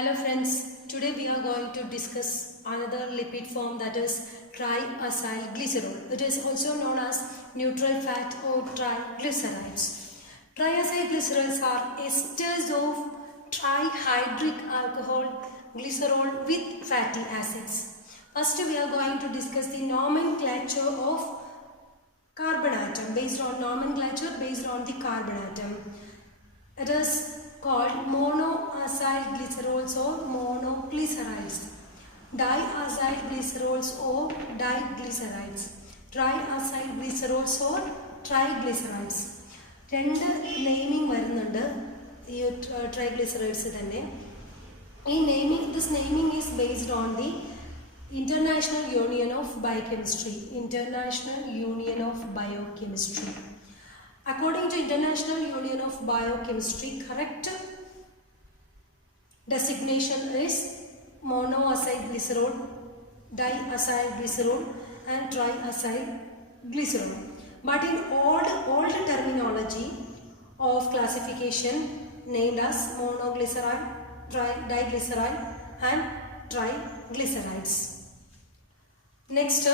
Hello friends, today we are going to discuss another lipid form, that is triacylglycerol. It is also known as neutral fat or triglycerides. Triacylglycerols are esters of trihydric alcohol glycerol with fatty acids. First we are going to discuss the nomenclature of carbon atom based on the carbon atom. It is called monoacylglycerols or monoglycerides, diacylglycerols or diglycerides, triacylglycerols or triglycerides. രണ്ട് നെയിമിംഗ് വരുന്നുണ്ട് ഈ ട്രൈഗ്ലിസറൈഡ്സ് തന്നെ. This naming is based on the International Union of Biochemistry. According to International Union of Biochemistry, correct designation is monoacylglycerol, diacylglycerol and triacylglycerol. But in old terminology of classification named as monoglyceride, diglyceride and triglycerides. Next,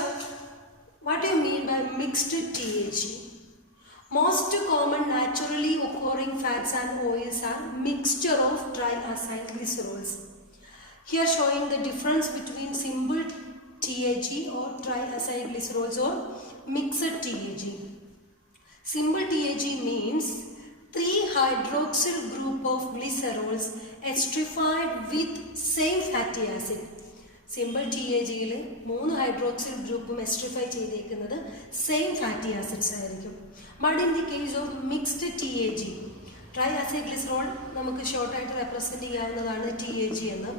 what do you mean by mixed TAG? Most common naturally occurring fats and oils are mixture of triacylglycerols. Here showing the difference between simple TAG or triacylglycerols or mixed TAG. Simple TAG means 3-hydroxyl group of glycerols esterified with same fatty acid. Simple TAG il 3 hydroxyl group esterify ചെയ്തേക്കുന്നത് same fatty acids ആയിരിക്കും. But in the case of mixed TAG, triacylglycerol നമുക്ക് ഷോർട്ട് ആയിട്ട് റെപ്രസെന്റ് ചെയ്യാവുന്നതാണ് TAG എന്ന്.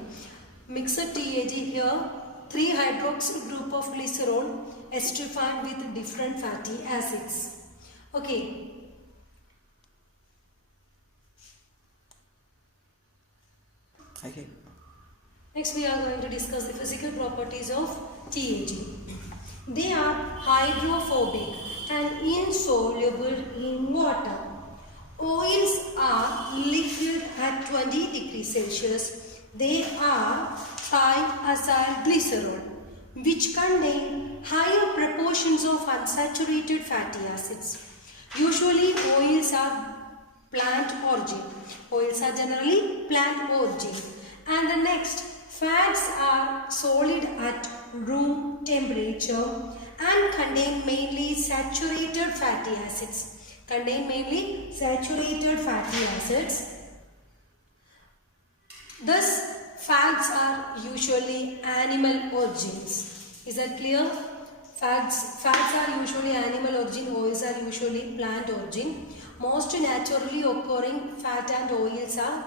Mixed TAG here 3 hydroxyl group of glycerol esterified with different fatty acids. Okay. Next we are going to discuss the physical properties of TAG. They are hydrophobic and insoluble in water. Oils are liquid at 20 degrees Celsius. They are triacylglycerol, which contain higher proportions of unsaturated fatty acids. Usually oils are plant origin. Oils are generally plant origin. And the next, fats are solid at room temperature and contain mainly saturated fatty acids. Thus, fats are usually animal origins. Is that clear? Fats are usually animal origin, oils are usually plant origin. Most naturally occurring fat and oils are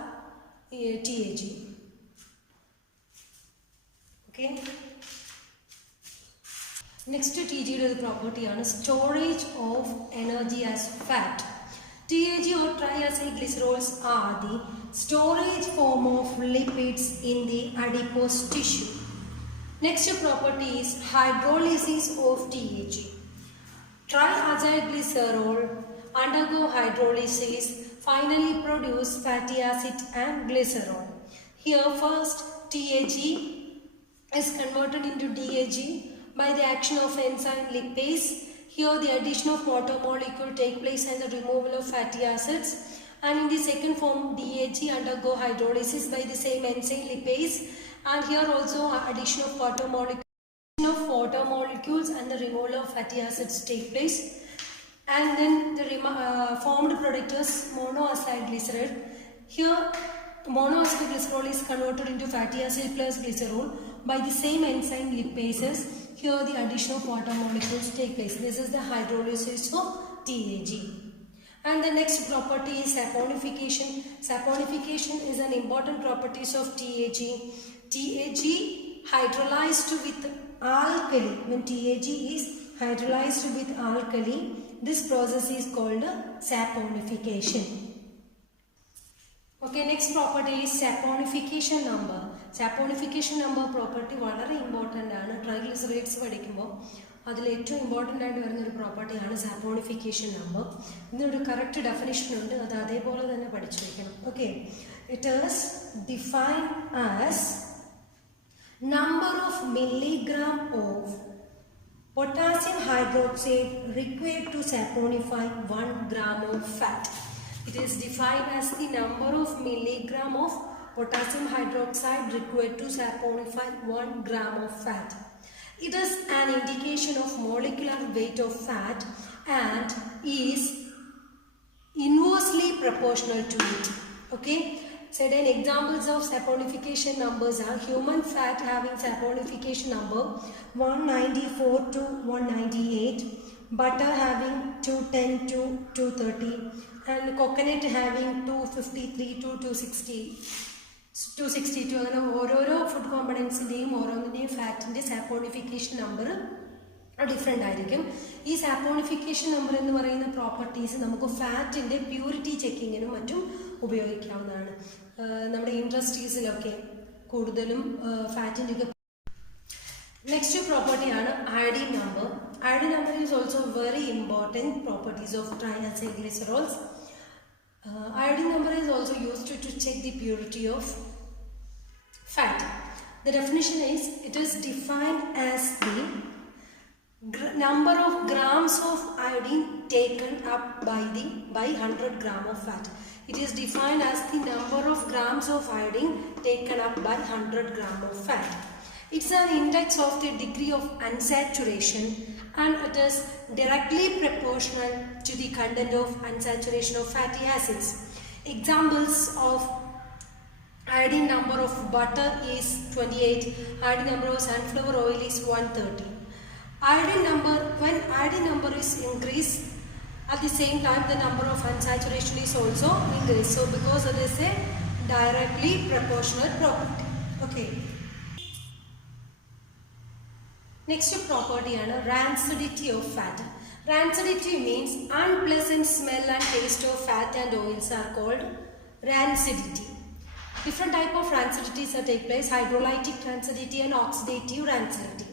TAG. Okay. Next TAG property is storage of energy as fat. TAG or triacylglycerols are the storage form of lipids in the adipose tissue. Next property is hydrolysis of TAG. Triacylglycerol undergo hydrolysis, finally produce fatty acid and glycerol. Here first TAG is converted into DAG by the action of enzyme lipase. Here the addition of water molecule take place and the removal of fatty acids. And in the second form DAG undergo hydrolysis by the same enzyme lipase. And here also addition of water molecules and the removal of fatty acids take place. And then the formed product is monoacylglycerol. Here monoacylglycerol is converted into fatty acid plus glycerol by the same enzyme lipases. Here the addition of water molecules take place. This is the hydrolysis of TAG. And the next property is saponification. Saponification is an important property of TAG. TAG hydrolyzed with alkali. When TAG is hydrolyzed with alkali, this process is called saponification. Okay, next property is saponification number. Saponification number property വളരെ important ആണ്. ട്രൈഗ്ലിസറൈഡ്സ് പഠിക്കുമ്പോൾ അതിൽ ഏറ്റവും ഇമ്പോർട്ടൻ്റ് ആയിട്ട് വരുന്നൊരു പ്രോപ്പർട്ടിയാണ് saponification number. ഇതിനൊരു correct definition ഉണ്ട്, അത് അതേപോലെ തന്നെ പഠിച്ചു വയ്ക്കണം. Okay, it is define as number of milligram of potassium hydroxide required to saponify 1 gram of fat. It is defined as the number of milligram of potassium hydroxide required to saponify 1 gram of fat. It is an indication of molecular weight of fat and is inversely proportional to it. Okay. Certain examples of saponification numbers are human fat having saponification number 194 to 198, butter having 210 to 230, and coconut having 253 to 262. അങ്ങനെ ഓരോരോ ഫുഡ് കോമ്പണൻസിൻ്റെയും ഓരോന്നിൻ്റെയും ഫാറ്റിൻ്റെ saponification number different ആയിരിക്കും. ഈ saponification number എന്ന് പറയുന്ന പ്രോപ്പർട്ടീസ് നമുക്ക് ഫാറ്റിൻ്റെ പ്യൂരിറ്റി ചെക്കിങ്ങിനും മറ്റും ഉപയോഗിക്കാവുന്നതാണ്. നമ്മുടെ ഇൻഡസ്ട്രീസിലൊക്കെ കൂടുതലും ഫാറ്റിൻ്റെ ഒക്കെ. നെക്സ്റ്റ് പ്രോപ്പർട്ടിയാണ് iodine number. Iodine number is also very important properties of triacylglycerols. Iodine number is also used to check the purity of fat. The definition is, it is defined as the number of grams of iodine taken up by 100 gram of fat. It is defined as the number of grams of iodine taken up by 100 gram of fat. It's an index of the degree of unsaturation, and it is directly proportional to the content of unsaturation of fatty acids. Examples of iodine number of butter is 28. Iodine number of sunflower oil is 130. Iodine number, when iodine number is increased, at the same time the number of unsaturation is also increased. So because it is a directly proportional property. Okay. Next property is rancidity of fat. Rancidity means unpleasant smell and taste of fat and oils are called rancidity. Different type of rancidities that take place: hydrolytic rancidity and oxidative rancidity.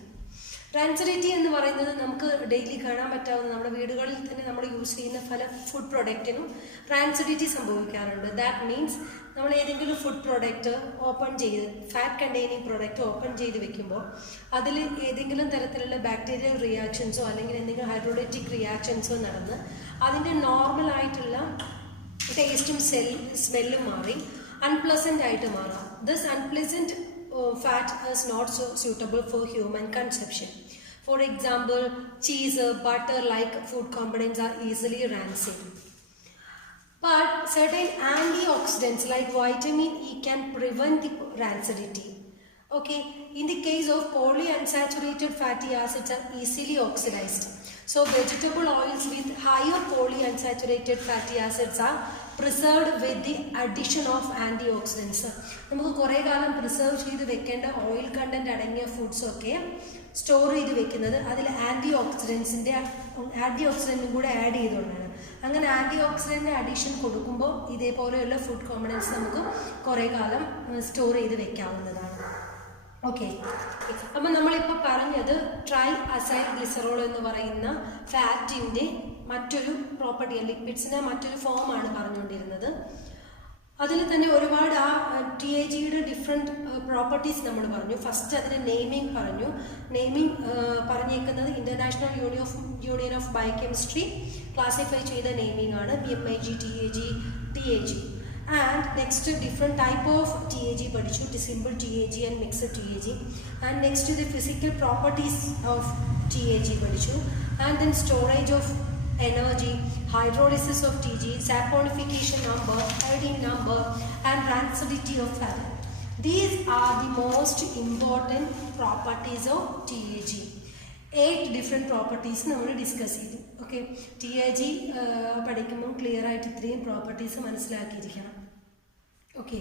Rancidity എന്ന് പറയുന്നത് നമുക്ക് ഡെയിലി കാണാൻ പറ്റാവുന്ന നമ്മുടെ വീടുകളിൽ തന്നെ നമ്മൾ യൂസ് ചെയ്യുന്ന പല ഫുഡ് പ്രൊഡക്റ്റിനും റാൻസിഡിറ്റി സംഭവിക്കാറുണ്ട്. ദാറ്റ് മീൻസ് നമ്മൾ ഏതെങ്കിലും ഫുഡ് പ്രൊഡക്റ്റ് ഓപ്പൺ ചെയ്ത്, ഫാറ്റ് കണ്ടെയ്നിങ് പ്രൊഡക്റ്റ് ഓപ്പൺ ചെയ്ത് വെക്കുമ്പോൾ അതിൽ ഏതെങ്കിലും തരത്തിലുള്ള ബാക്ടീരിയൽ റിയാക്ഷൻസോ അല്ലെങ്കിൽ എന്തെങ്കിലും ഹൈഡ്രോലൈറ്റിക് റിയാക്ഷൻസോ നടന്ന് അതിൻ്റെ നോർമലായിട്ടുള്ള ടേസ്റ്റും സ്മെല്ലും മാറി അൺപ്ലസൻ്റ് ആയിട്ട് മാറാം. This unpleasant fat is not so suitable for human consumption. For example, cheese, butter like food components are easily rancid. But certain antioxidants like vitamin E can prevent the rancidity. Okay, in the case of polyunsaturated fatty acids are easily oxidized. So vegetable oils with higher polyunsaturated fatty acids are preserved with the addition of antioxidants. നമുക്ക് കുറേ കാലം പ്രിസർവ് ചെയ്ത് വെക്കേണ്ട oil content അടങ്ങിയ ഫുഡ്സ് ഒക്കെ സ്റ്റോർ ചെയ്ത് വെക്കുന്നത് അതിൽ ആൻറ്റി ഓക്സിഡൻറ്റും കൂടെ ആഡ് ചെയ്തുകൊണ്ടാണ്. അങ്ങനെ ആൻറ്റി ഓക്സിഡൻറ്റ് അഡീഷൻ കൊടുക്കുമ്പോൾ ഇതേപോലെയുള്ള ഫുഡ് കോമ്പണൻസ് നമുക്ക് കുറേ കാലം സ്റ്റോർ ചെയ്ത് വെക്കാവുന്നതാണ്. ഓക്കെ, അപ്പം നമ്മളിപ്പോൾ പറഞ്ഞത് ട്രൈ അസൈൽ ഗ്ലിസറോൾ എന്ന് പറയുന്ന ഫാറ്റിൻ്റെ മറ്റൊരു പ്രോപ്പർട്ടി, ലിപ്പിഡ്സിൻ്റെ മറ്റൊരു ഫോമാണ് പറഞ്ഞുകൊണ്ടിരുന്നത്. അതിൽ തന്നെ ഒരുപാട് ആ ടി എ ജിയുടെ ഡിഫറെൻറ്റ് പ്രോപ്പർട്ടീസ് നമ്മൾ പറഞ്ഞു. ഫസ്റ്റ് അതിൻ്റെ നെയിമിംഗ് പറഞ്ഞു. നെയിമിംഗ് പറഞ്ഞേക്കുന്നത് international union of biochemistry classify ചെയ്ത നെയിമിംഗ് ആണ്, PMAG, TAG, TAG. And next different type of TAG പഠിച്ചു, simple TAG and mixed TAG. And next the physical properties of TAG പഠിച്ചു. And then storage of energy, hydrolysis of TAG, saponification number, iodine number, and rancidity of fat. These are the most important properties of TAG. 8 different properties നമ്മൾ ഡിസ്കസ് ചെയ്തു. Okay, TAG പഠിക്കുമ്പോൾ ക്ലിയർ ആയിട്ട് ഇത്രയും പ്രോപ്പർട്ടീസ് മനസ്സിലാക്കിയിരിക്കണം. ഓക്കെ.